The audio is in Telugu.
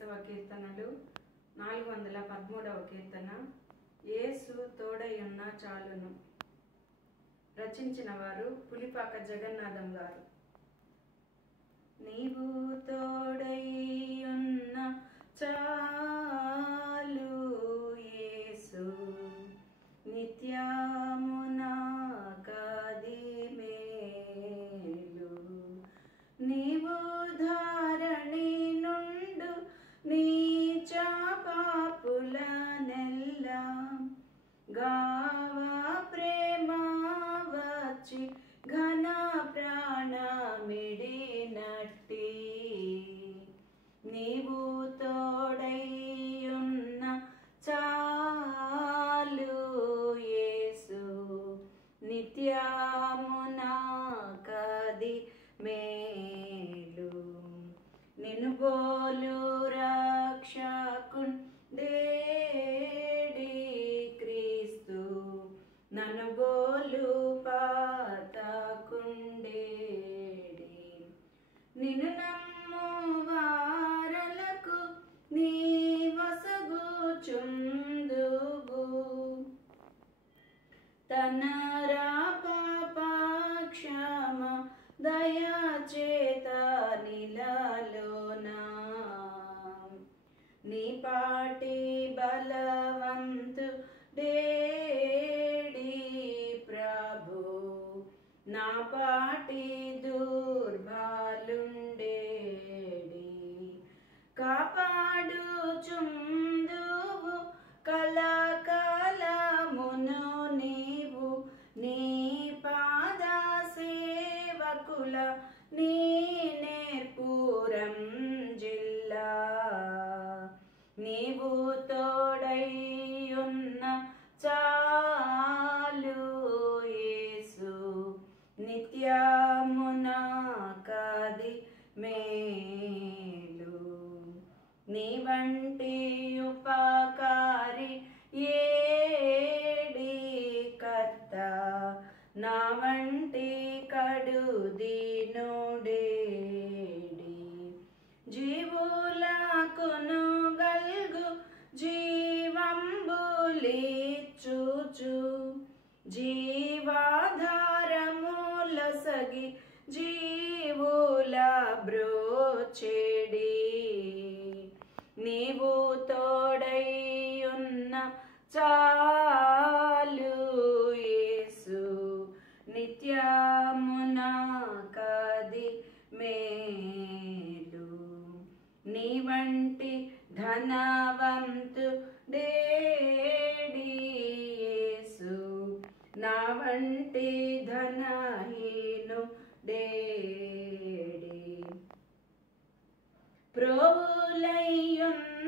క్రైస్తవ కీర్తనలు 413వ కీర్తన. యేసు తోడయున్న చాలును. రచించిన వారు పులిపాక జగన్నాథం గారు. నీవు తోడయున్న చాలు యేసు, నిత్యము నాకది మేలు. నీవు ధరణి నుండు నీచ పాపుల నెల్ల గావ ప్రేమ వచ్చి ఘన ప్రాణమిడినట్టి. నీవు తోడయున్న చాలు యేసు, నిత్యము నాకది మేలు. నిన్ను గోలు రక్షకుండేడి క్రీస్తు, నన్ను గోలు పాతకుండేడి. నిన్ను నమ్ము వారలకు నీ వసగుచుందువు, తన రాపక్షమ దయచేత నిలలోనా. నీ పాటి బలవంతుడేడి ప్రభు, నా పాటి దుర్బలుండేడి. కాపాడుచుందువు కలకాలమును నీవు, నీ పాద సేవకుల నీ నేర్పురం జిల్లా. నీవు తోడయున్న చాలు యేసు, నిత్యము నాకది మేలు. నీ వంటి ఉపకారి ఏడి కర్త, నా వంటి కడు దీనుడేడి. జీవులకును గల్గు జీవంబులిచ్చుచు, జీవాధారములసగి జీవుల బ్రోచెడి. నీవు తోడయున్న చాలు యేసు, నిత్యము నాకది మేలు. నీ వంటి ధనవంతుడేడి యేసు, నా వంటి ధనహీనుడేడి. ప్రోవులయ్యున్న